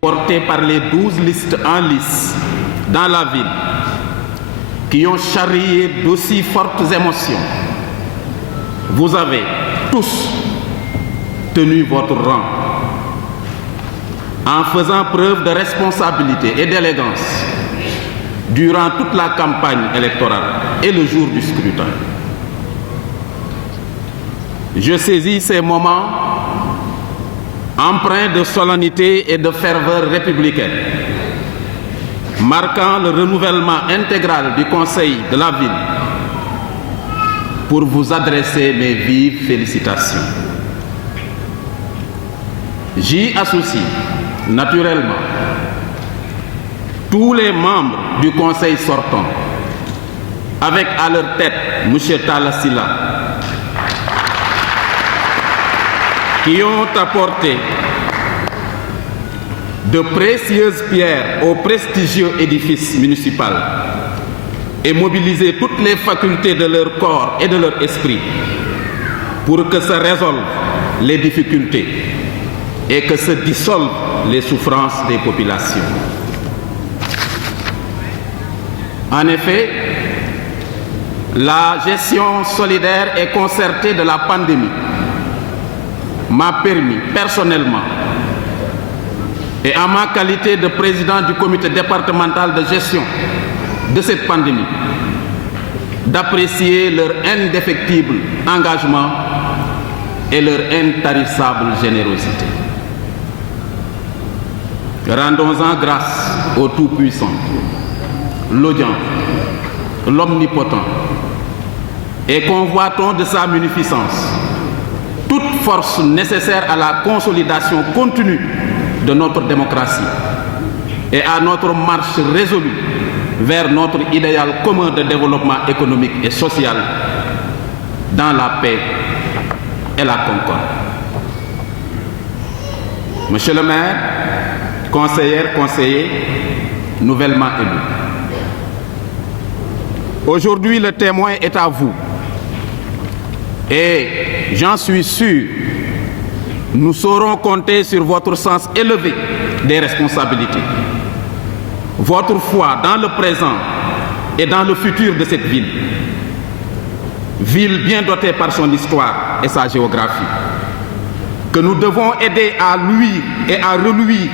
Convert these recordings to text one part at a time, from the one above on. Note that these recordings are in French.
portés par les 12 listes en lice dans la ville, qui ont charrié d'aussi fortes émotions, vous avez tous tenu votre rang en faisant preuve de responsabilité et d'élégance durant toute la campagne électorale et le jour du scrutin. Je saisis ces moments empreints de solennité et de ferveur républicaine, marquant le renouvellement intégral du Conseil de la ville, pour vous adresser mes vives félicitations. J'y associe naturellement tous les membres du Conseil sortant, avec à leur tête M. Talla Sylla, qui ont apporté de précieuses pierres au prestigieux édifice municipal et mobilisé toutes les facultés de leur corps et de leur esprit pour que se résolvent les difficultés et que se dissolvent les souffrances des populations. En effet, la gestion solidaire et concertée de la pandémie m'a permis personnellement et en ma qualité de président du comité départemental de gestion de cette pandémie d'apprécier leur indéfectible engagement et leur intarissable générosité. Rendons-en grâce au Tout-Puissant, l'audient, l'Omnipotent, et convoitons de sa munificence toute force nécessaire à la consolidation continue de notre démocratie et à notre marche résolue vers notre idéal commun de développement économique et social dans la paix et la concorde. Monsieur le maire, conseillères, conseillers, nouvellement élus, aujourd'hui le témoin est à vous et j'en suis sûr, nous saurons compter sur votre sens élevé des responsabilités, votre foi dans le présent et dans le futur de cette ville. Ville bien dotée par son histoire et sa géographie, que nous devons aider à luire et à reluire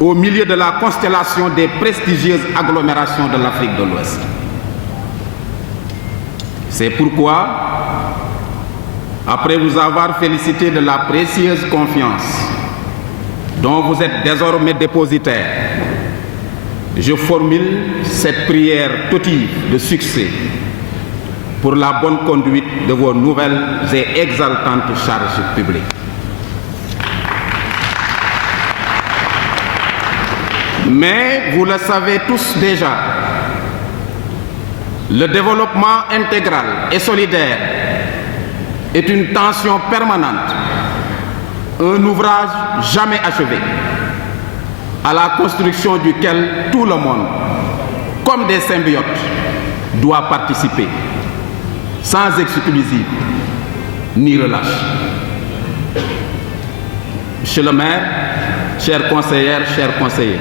au milieu de la constellation des prestigieuses agglomérations de l'Afrique de l'Ouest. C'est pourquoi, après vous avoir félicité de la précieuse confiance dont vous êtes désormais dépositaire, je formule cette prière toutive de succès pour la bonne conduite de vos nouvelles et exaltantes charges publiques. Mais vous le savez tous déjà, le développement intégral et solidaire est une tension permanente, un ouvrage jamais achevé, à la construction duquel tout le monde, comme des symbiotes, doit participer, sans exclusive ni relâche. Monsieur le maire, chères conseillères, chers conseillers,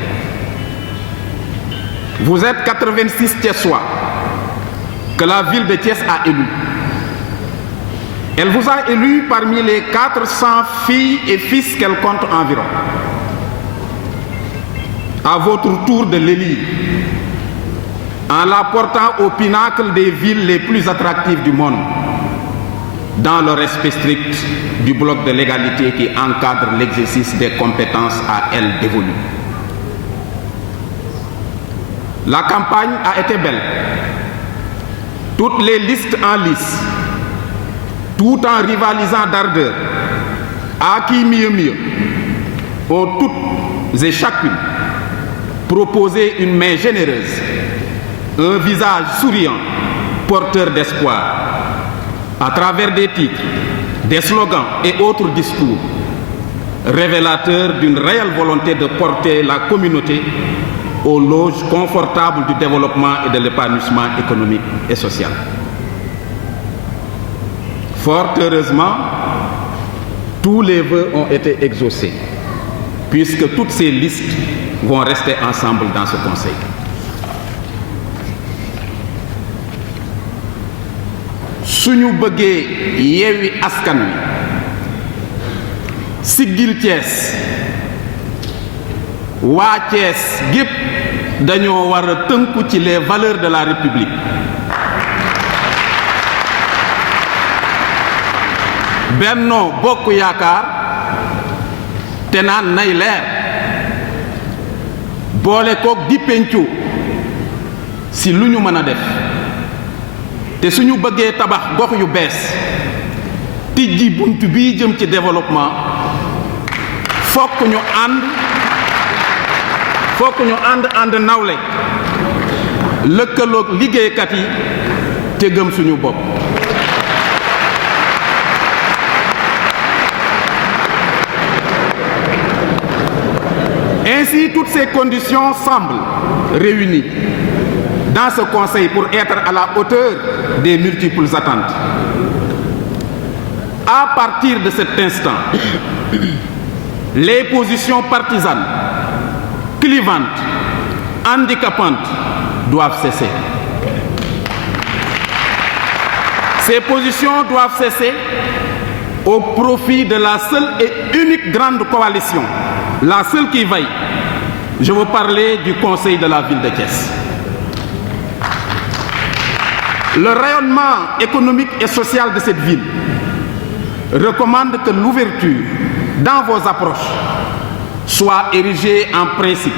vous êtes 86 Thiessois que la ville de Thiès a élus. Elle vous a élus parmi les 400 filles et fils qu'elle compte environ. À votre tour de l'élire, en la portant au pinacle des villes les plus attractives du monde, dans le respect strict du bloc de l'égalité qui encadre l'exercice des compétences à elle dévolues. La campagne a été belle. Toutes les listes en lice, tout en rivalisant d'ardeur, à qui mieux, ont toutes et chacune proposé une main généreuse, un visage souriant, porteur d'espoir, à travers des titres, des slogans et autres discours, révélateurs d'une réelle volonté de porter la communauté aux loges confortables du développement et de l'épanouissement économique et social. Fort heureusement, tous les vœux ont été exaucés puisque toutes ces listes vont rester ensemble dans ce conseil. suñu bëggee Yewwi Askan Wi siggil Thiès waa Thiès gépp dañoo war a tënku ci les valeurs de la République. Benno Bokk Yaakaar te naan nay leer boole kook di pencu si lu ñu mën a def te suñu bëggee tabax gox yu bees tijji bunt bii jëm ci développement fokk ñu ànd nawle lëkkaloog liggéeykat yi te gëm suñu bopp. Ainsi, toutes ces conditions semblent réunies dans ce conseil pour être à la hauteur des multiples attentes. À partir de cet instant, les positions partisanes, clivantes, handicapantes doivent cesser. Ces positions doivent cesser au profit de la seule et unique grande coalition, la seule qui vaille. Je veux parler du conseil de la ville de Thiès. Le rayonnement économique et social de cette ville recommande que l'ouverture dans vos approches soit érigée en principe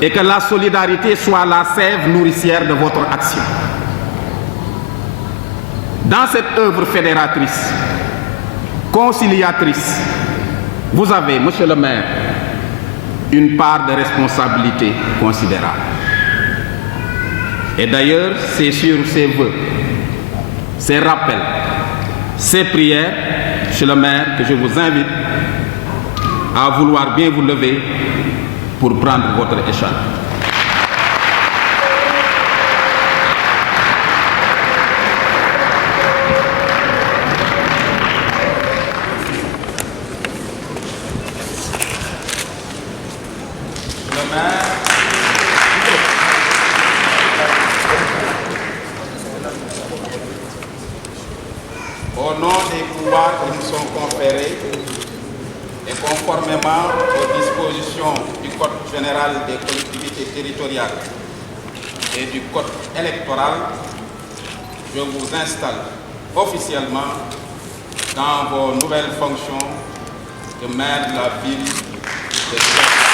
et que la solidarité soit la sève nourricière de votre action. Dans cette œuvre fédératrice, conciliatrice, vous avez, monsieur le maire, une part de responsabilité considérable. Et d'ailleurs, c'est sur ces vœux, ces rappels, ces prières, monsieur le maire, que je vous invite à vouloir bien vous lever pour prendre votre écharpe. Au nom des pouvoirs qui nous sont conférés et conformément aux dispositions du Code général des collectivités territoriales et du Code électoral, je vous installe officiellement dans vos nouvelles fonctions de maire de la ville de Thiès.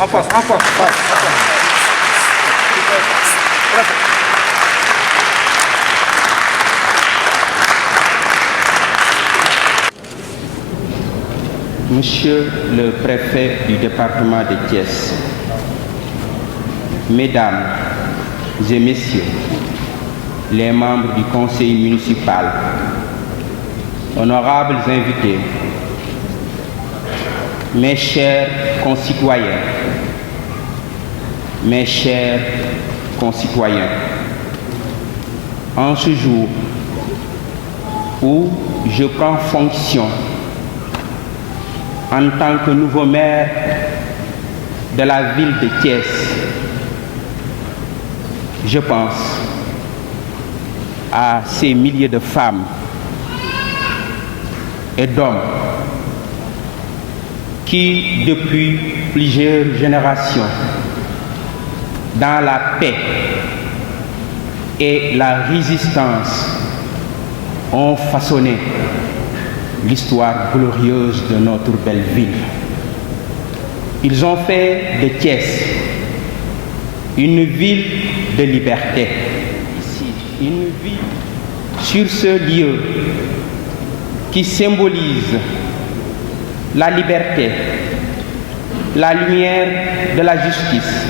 En face. Monsieur le préfet du département de Thiès, Mesdames et Messieurs les membres du conseil municipal, honorables invités, mes chers concitoyens, mes chers concitoyens, en ce jour où je prends fonction en tant que nouveau maire de la ville de Thiès, je pense à ces milliers de femmes et d'hommes qui, depuis plusieurs générations, dans la paix et la résistance, ont façonné l'histoire glorieuse de notre belle ville. Ils ont fait de Thiès une ville de liberté. Ici, une ville sur ce lieu qui symbolise la liberté, la lumière de la justice,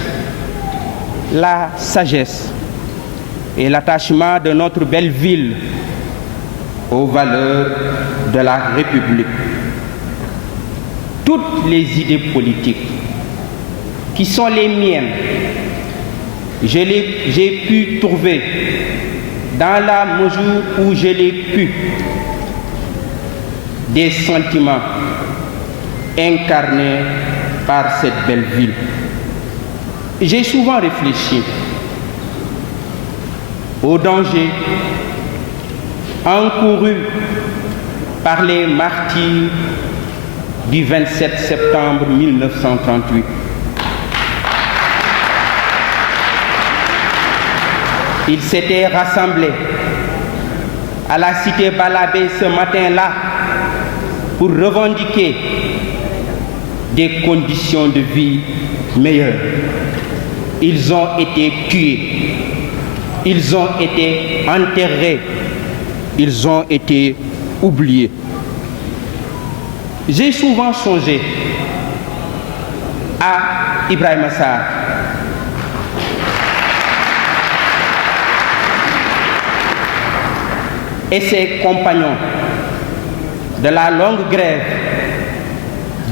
la sagesse et l'attachement de notre belle ville aux valeurs de la République. toutes les idées politiques qui sont les miennes, j'ai pu trouver dans la mesure où je l'ai pu des sentiments incarnés par cette belle ville. J'ai souvent réfléchi aux dangers encourus par les martyrs du 27 septembre 1938. Ils s'étaient rassemblés à la cité Balabé ce matin-là pour revendiquer des conditions de vie meilleures. Ils ont été tués, ils ont été enterrés, ils ont été oubliés. J'ai souvent songé à Ibrahima Sarr, et ses compagnons de la longue grève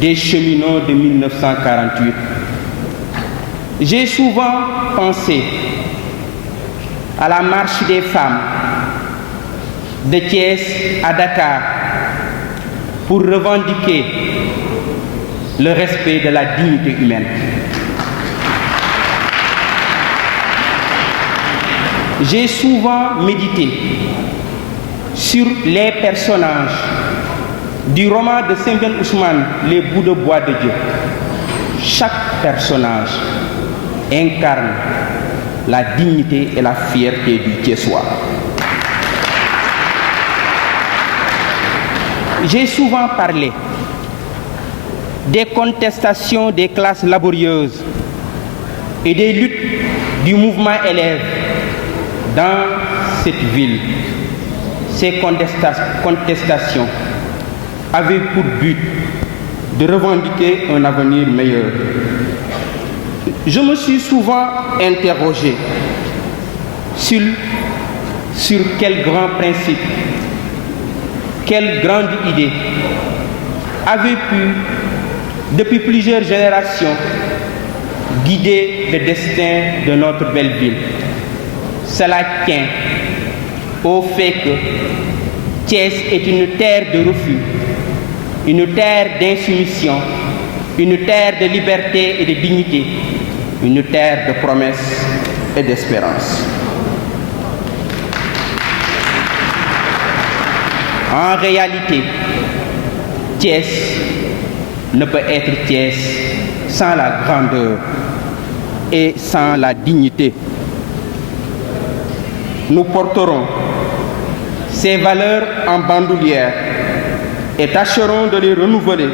des cheminots de 1948. J'ai souvent pensé à la marche des femmes de Thiès à Dakar pour revendiquer le respect de la dignité humaine. J'ai souvent médité sur les personnages du roman de Sembène Ousmane, Les bouts de bois de Dieu. Chaque personnage incarne la dignité et la fierté du Thiessois. J'ai souvent parlé des contestations des classes laborieuses et des luttes du mouvement élève dans cette ville. Ces contestations avaient pour but de revendiquer un avenir meilleur. Je me suis souvent interrogé sur quel grand principe, quelle grande idée avait pu, depuis plusieurs générations, guider le destin de notre belle ville. Cela tient au fait que Thiès est une terre de refus, une terre d'insoumission, une terre de liberté et de dignité, une terre de promesses et d'espérance. En réalité, Thiès ne peut être Thiès sans la grandeur et sans la dignité. Nous porterons ces valeurs en bandoulière et tâcherons de les renouveler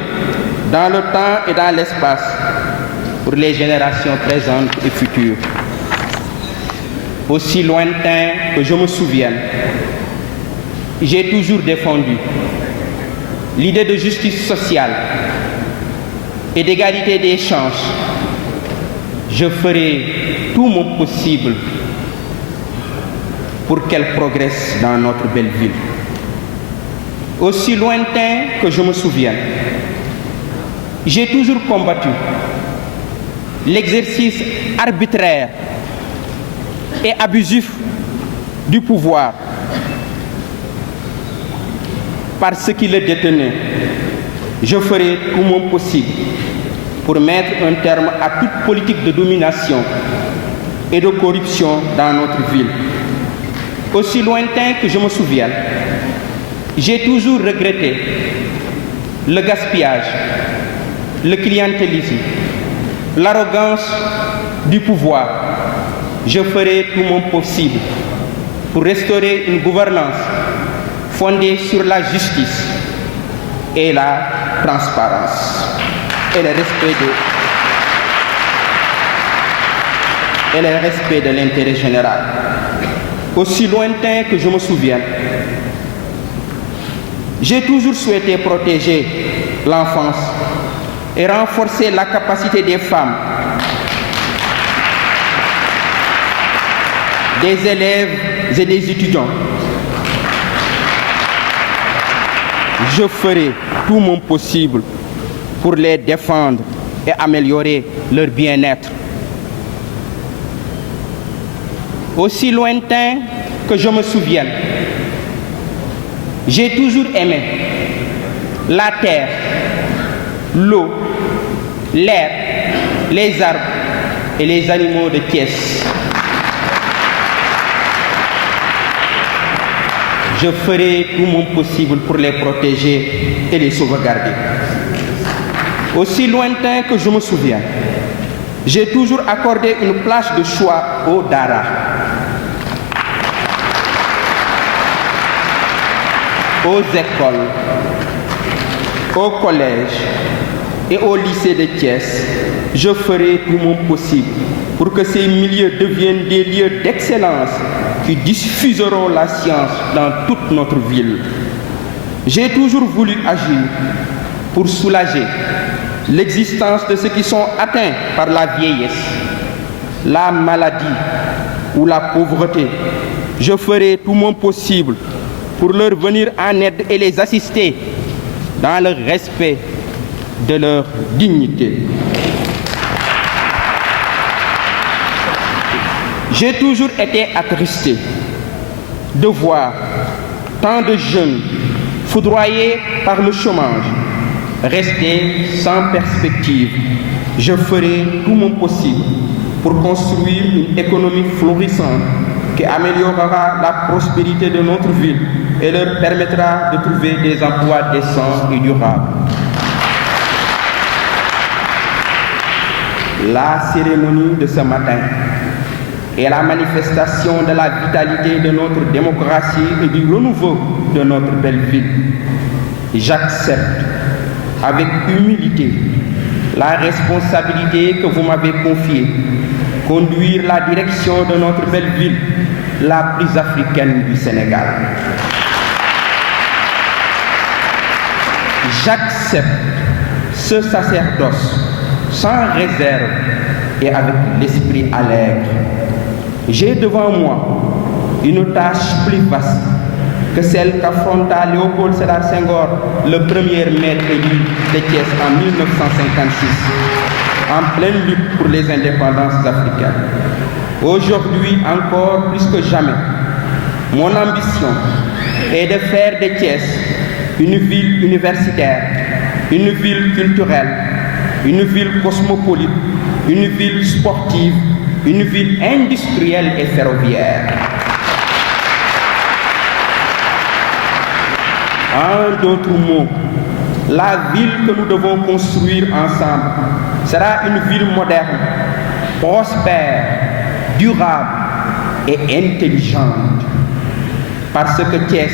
dans le temps et dans l'espace pour les générations présentes et futures. Aussi lointain que je me souvienne, j'ai toujours défendu l'idée de justice sociale et d'égalité des chances. Je ferai tout mon possible pour qu'elle progresse dans notre belle ville. Aussi lointain que je me souvienne, j'ai toujours combattu l'exercice arbitraire et abusif du pouvoir par ceux qui le détenaient. Je ferai tout mon possible pour mettre un terme à toute politique de domination et de corruption dans notre ville. Aussi lointain que je me souvienne, j'ai toujours regretté le gaspillage, le clientélisme, l'arrogance du pouvoir. Je ferai tout mon possible pour restaurer une gouvernance fondée sur la justice et la transparence et le respect de l'intérêt général. Aussi lointain que je me souvienne, j'ai toujours souhaité protéger l'enfance et renforcer la capacité des femmes, des élèves et des étudiants. Je ferai tout mon possible pour les défendre et améliorer leur bien-être. Aussi lointain que je me souvienne, j'ai toujours aimé la terre, l'eau, l'air, les arbres et les animaux de Thiès. Je ferai tout mon possible pour les protéger et les sauvegarder. Aussi lointain que je me souviens, j'ai toujours accordé une place de choix au Dara, aux écoles, au collège et au lycée de Thiès. Je ferai tout mon possible pour que ces milieux deviennent des lieux d'excellence qui diffuseront la science dans toute notre ville. J'ai toujours voulu agir pour soulager l'existence de ceux qui sont atteints par la vieillesse, la maladie ou la pauvreté. Je ferai tout mon possible pour leur venir en aide et les assister dans le respect de leur dignité. J'ai toujours été attristé de voir tant de jeunes foudroyés par le chômage rester sans perspective. Je ferai tout mon possible pour construire une économie florissante qui améliorera la prospérité de notre ville et leur permettra de trouver des emplois décents et durables. La cérémonie de ce matin est la manifestation de la vitalité de notre démocratie et du renouveau de notre belle ville. J'accepte avec humilité la responsabilité que vous m'avez confiée, conduire la direction de notre belle ville, la plus africaine du Sénégal. J'accepte ce sacerdoce sans réserve et avec l'esprit allègre. J'ai devant moi une tâche plus vaste que celle qu'affronta Léopold Sédar Senghor, le premier maître élu de Thiès en 1956, en pleine lutte pour les indépendances africaines. Aujourd'hui encore plus que jamais, mon ambition est de faire de Thiès une ville universitaire, une ville culturelle, une ville cosmopolite, une ville sportive, une ville industrielle et ferroviaire. En d'autres mots, la ville que nous devons construire ensemble sera une ville moderne, prospère, durable et intelligente. Parce que Thiès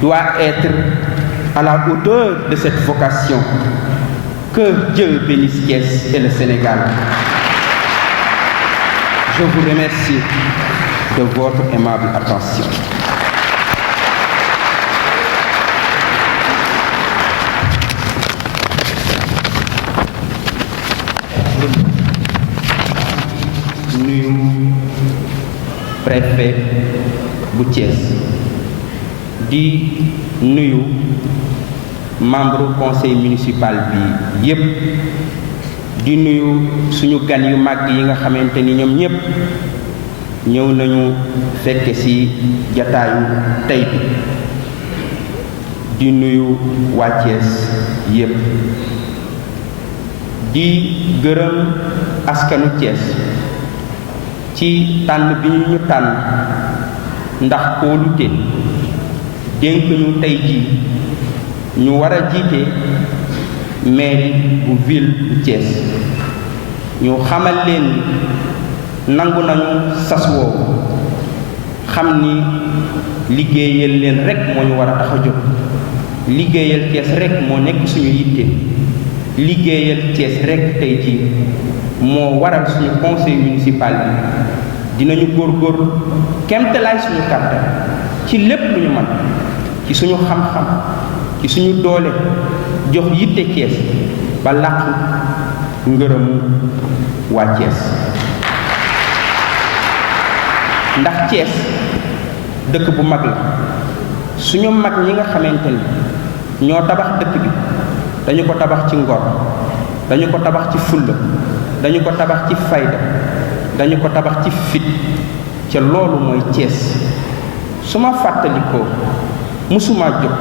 doit être à la hauteur de cette vocation. Que Dieu bénisse Thiès et le Sénégal. Je vous remercie de votre aimable attention. Nuyu préfet bu Thiès di nuyu membre conseil municipal bi yépp di nuyu suñu gan yu mag yi nga xamante ni ñoom ñépp ñëw nañu fekke ci jataayu tey bi di nuyu waa Thiès yépp di gërëm askanu Thiès ci tànn bi ñu tànn ndax kóolute dénk ñu tey jii ñu war a jiite mairie bu ville bu Thiès ñu xamal leen nangu nañu sas woowu xam ni liggéeyal leen rek moo ñu war a tax a jóg liggéeyal Thiès rek moo nekk suñu yitte liggéeyal Thiès rek tey jii moo waral suñu conseil municipal bi dinañu góorgóorlu kemtalaay suñu kàttan ci lépp lu ñu mën ci suñu xam-xam ci suñu doole jox yitte Thiès ba làq ngërëmu waa Thiès ndax Thiès dëkk bu mag la suñu mag ñi nga xamante ni ñoo tabax dëkk bi dañu ko tabax ci ngor, dañu ko tabax ci fulla, dañu ko tabax ci fayda, dañu ko tabax ci fit. ca loolu mooy Thiès su ma fàttalikoo musuma jóg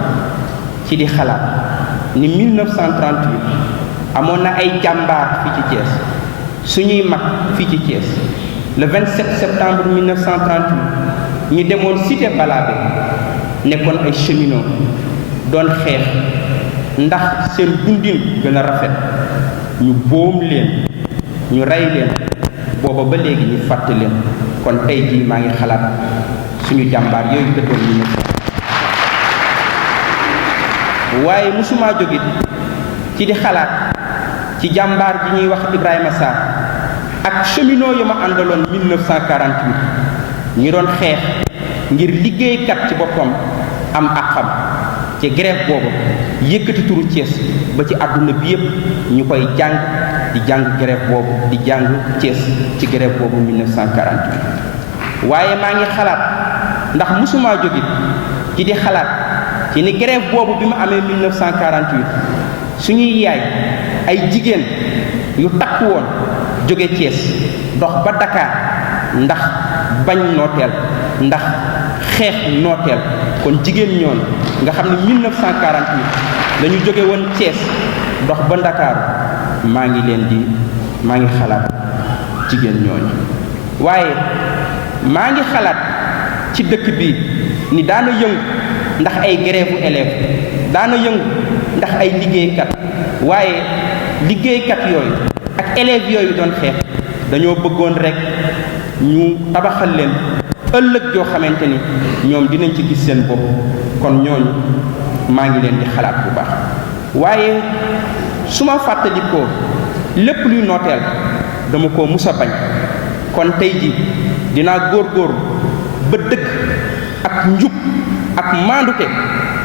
ci di xalaat ni 1938 amoon na ay jàmbaar fii ci Thiès suñuy mag fii ci Thiès le 27 septembre 1938 ñu demoon cité Balabé nekkoon ay cheminots doon xeex ndax seen dundin gën a rafet ñu boom leen ñu rey leen booba ba léegi ñu fàtte leen kon tey jii maa ngi xalaat suñu jàmbaar yooyu dëkkoon ñu waaye musuma jógit ci di xalaat ci jàmbaar ji ñuy wax Ibrahima Sarr ak cheminot yu ma àndaloon 1948 ñu doon xeex ngir liggéeykat ci boppam am àqam ci grève boobu yëkkati turu Thiès ba ci àdduna bi yépp ñu koy jàng di jàng grève boobu di jàng Thiès ci grève boobu 1948 waaye maa ngi xalaat ndax musuma jógit ci di xalaat ci ni grève boobu bi mu amee 1948 suñuy yaay ay jigéen yu takk woon jóge Thiès dox ba Dakar ndax bañ nooteel ndax xeex nooteel kon jigéen ñoon nga xam ne 1948 lañu jóge woon Thiès dox ba Dakar maa ngi xalaat jigéen ñooñu waaye maa ngi xalaat ci dëkk bi ni daana yëngu ndax ay grève élèves daana yëngu ndax ay liggéeykat waaye liggéeykat yooyu ak élèves yooyu doon xeex dañoo bëggoon rek ñu tabaxal leen ëllëg yoo xamante ni ñoom dinañ ci gis seen bopp kon ñooñu maa ngi leen di xalaat bu baax waaye su ma fàttalikoo lépp luy nooteel dama ko mus a bañ kon tey ji dinaa góorgóorlu ba dëgg ak njub ak maandute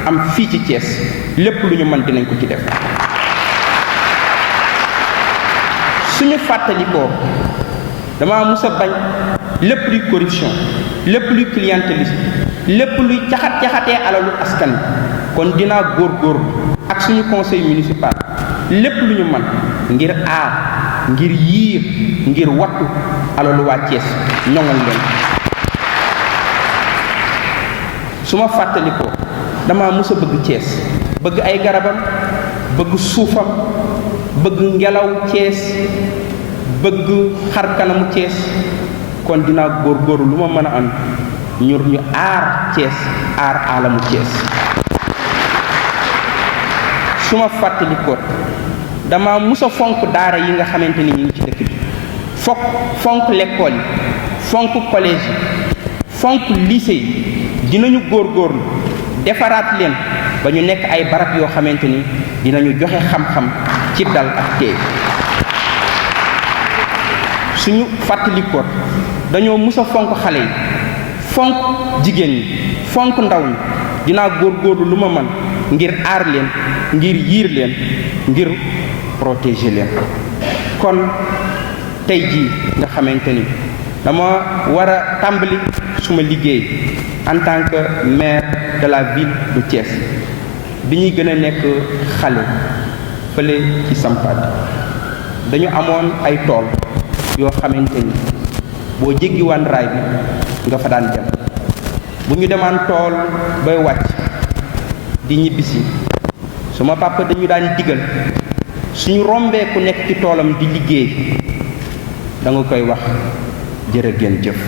am fii ci Thiès lépp lu ñu mën dinañ ko ci def suñu fàttalikoo dama mus a bañ lépp luy corruption lépp luy clientélisme lépp luy caxat-caxatee alalu askan kon dinaa góorgóorlu ak suñu conseil municipal lépp lu ñu mën ngir aar ngir yiir ngir wattu alalu waa Thiès ñoŋal leen su ma fàttalikoo dama mës a bëgg Thiès bëgg ay garabam bëgg suufam bëgg ngelaw Thiès bëgg xar kanamu Thiès kon dinaa góorgóorlu lu ma mën a am ñu aar Thiès aar alamu Thiès su ma fàttalikoo dama mës a fonk daara yi nga xamante ni ñu ngi ci dëkk bi fonk l'école yi fonk collège yi fonk lycée yi dinañu góorgóorlu defaraat leen ba ñu nekk ay barab yoo xamante ni dinañu joxe xam-xam ci dal ak teey suñu fàttalikoo dañoo mus a fonk xale yi fonk jigéen ñi fonk ndaw ñi dinaa góorgóorlu lu ma mën ngir aar leen ngir yiir leen ngir protéger leen kon tey jii nga xamante ni dama war a tàmbali suma liggéey en tant que maire de la ville de Thiès bi ñuy gën a nekk xale fële ci Sampaat dañu amoon ay tool yoo xamante ni boo jéggiwaan raay bi nga fa daan dem bu ñu demaan tool bay wàcc di ñibbisi suma papa dañu daan digal suñu rombee ku nekk ci toolam di liggéey da nga koy wax jërë ngeen jëf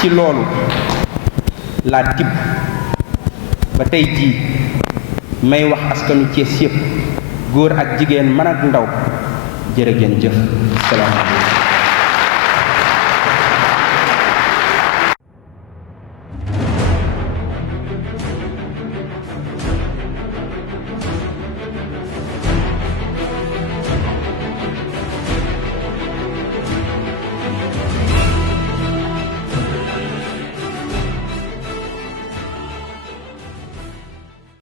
ci loolu laa tibb ba tey jii may wax askanu Thiès yépp góor ak jigéen man ak ndaw jërë ngeen jëf salaamaaleykum